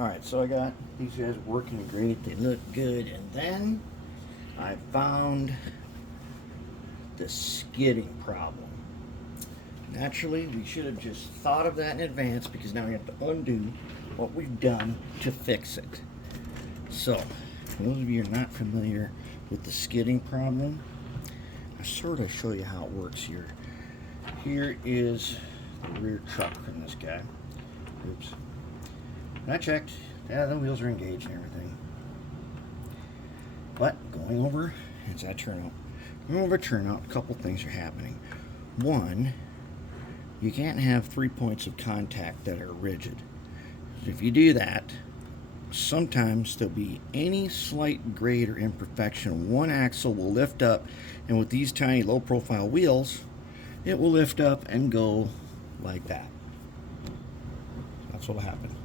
Alright, so I got these guys working great. They look good. And then I found the skidding problem. Naturally, we should have just thought of that in advance because now we have to undo what we've done to fix it. So, for those of you who are not familiar with the skidding problem, I sort of show you how it works here. Here is the rear truck from this guy. Oops. And I checked. Yeah, the wheels are engaged and everything. But going over, as I turn out, a couple things are happening. One, you can't have 3 points of contact that are rigid. If you do that, sometimes there'll be any slight grade or imperfection. One axle will lift up, and with these tiny low profile wheels, it will lift up and go like that. That's what'll happen.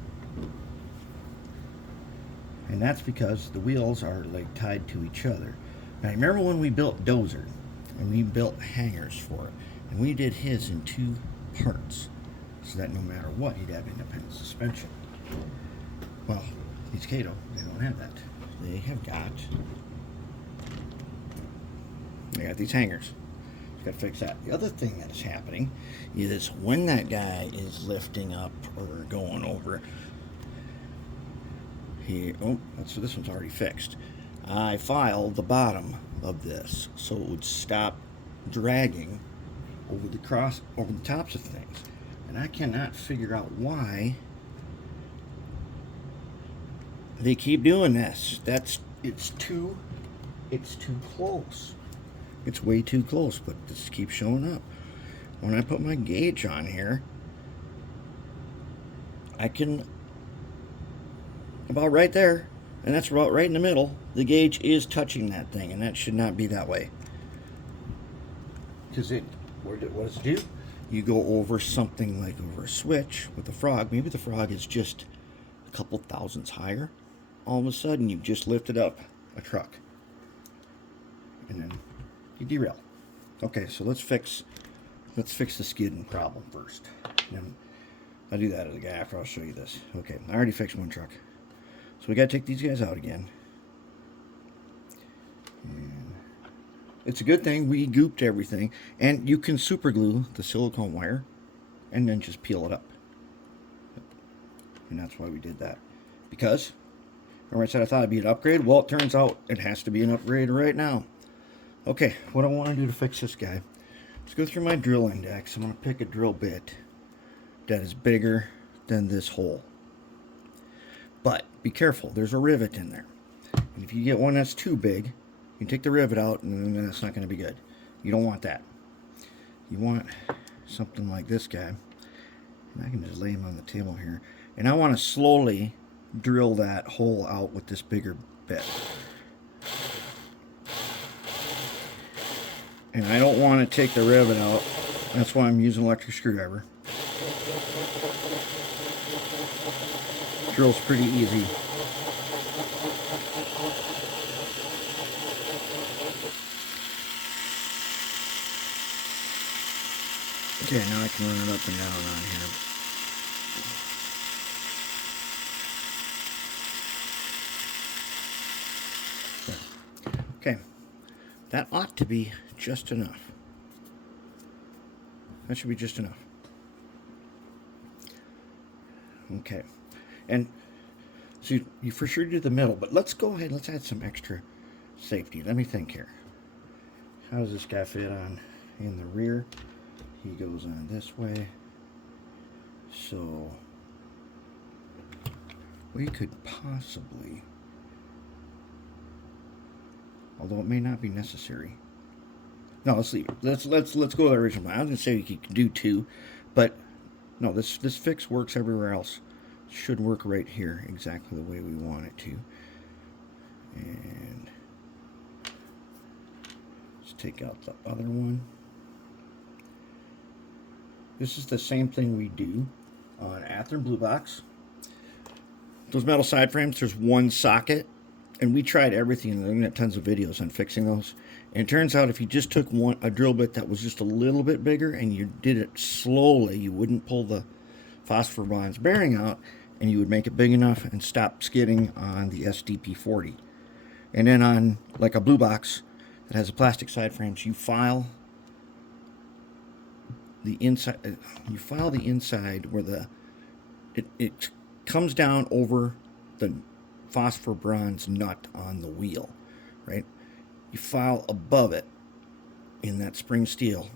And that's because the wheels are like tied to each other. Now remember when we built Dozer and we built hangers for it, and we did his in 2 parts so that no matter what he'd have independent suspension. Well, these Kato, they don't have that. They got these hangers. Got to fix that. The other thing that is happening is when that guy is lifting up or going over here. Oh, so this one's already fixed. I filed the bottom of this so it would stop dragging over the tops of things, and I cannot figure out why they keep doing this. It's too close. It's way too close, but this keeps showing up. When I put my gauge on here, I can about right there, and that's about right in the middle. The gauge is touching that thing, and that should not be that way. Because what does it do? You go over something like over a switch with a frog. Maybe the frog is just a couple thousandths higher. All of a sudden, you've just lifted up a truck, and then you derail. Okay, so let's fix the skidding problem first. And I'll do that as a guy after I'll show you this. Okay, I already fixed one truck. So we got to take these guys out again. And it's a good thing we gooped everything. And you can super glue the silicone wire and then just peel it up. And that's why we did that. Because, remember I said I thought it'd be an upgrade? Well, it turns out it has to be an upgrade right now. Okay, what I want to do to fix this guy, let's go through my drill index. I'm going to pick a drill bit that is bigger than this hole. But be careful, there's a rivet in there. And if you get one that's too big, you can take the rivet out and then that's not going to be good. You don't want that. You want something like this guy. And I can just lay him on the table here. And I want to slowly drill that hole out with this bigger bit. And I don't want to take the rivet out. That's why I'm using an electric screwdriver. Drill's pretty easy. Okay, now I can run it up and down on here. Okay, that ought to be just enough. That should be just enough. Okay. And so you for sure do the middle, but let's go ahead and let's add some extra safety. Let me think here. How does this guy fit on in the rear? He goes on this way. So we could possibly, although it may not be necessary. No, let's leave it. Let's go with the original plan. I was gonna say you could do 2, but no, this fix works everywhere else. Should work right here exactly the way we want it to. And let's take out the other one. This is the same thing we do on Athearn Blue Box. Those metal side frames, there's one socket, and we tried everything, and we got tons of videos on fixing those. And it turns out if you just took a drill bit that was just a little bit bigger and you did it slowly, you wouldn't pull the phosphor bonds bearing out, and you would make it big enough and stop skidding on the SDP40. And then on like a blue box that has a plastic side frames, you file the inside. You file the inside where it comes down over the phosphor bronze nut on the wheel, right? You file above it in that spring steel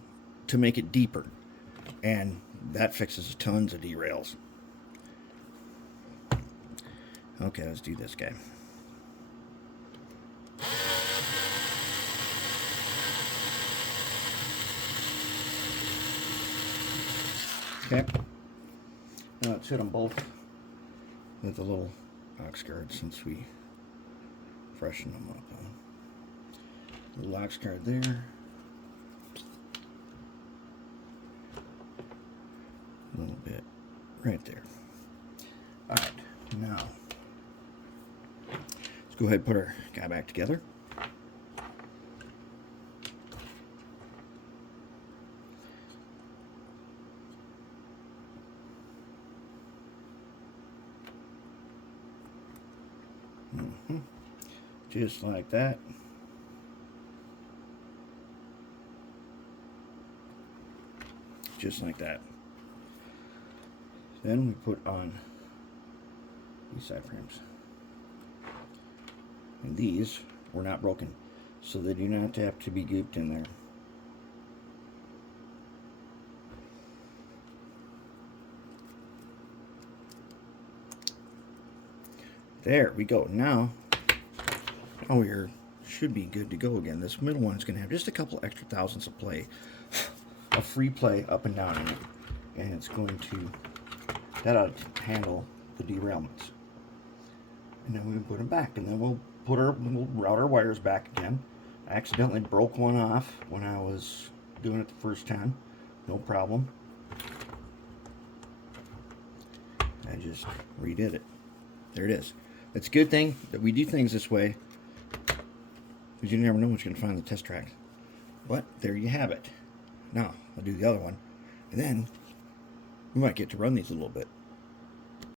to make it deeper, and that fixes tons of derails. Okay, let's do this guy. Okay. Now let's hit them both with a little ox guard since we freshened them up. A little ox guard there. A little bit right there. Alright, now let's go ahead and put our guy back together. Just like that. Just like that. Then we put on these side frames. And these were not broken, so they do not have to be gooped in there. There we go. Now we should be good to go again. This middle one is going to have just a couple extra thousandths of play, of free play up and down in it, and it's going to, that ought to handle the derailments. And then we can put them back, and then we'll route our wires back again. I accidentally broke one off when I was doing it the first time. No problem. I just redid it. There it is. It's a good thing that we do things this way, because you never know what you're going to find on the test track. But there you have it. Now, I'll do the other one, and then we might get to run these a little bit.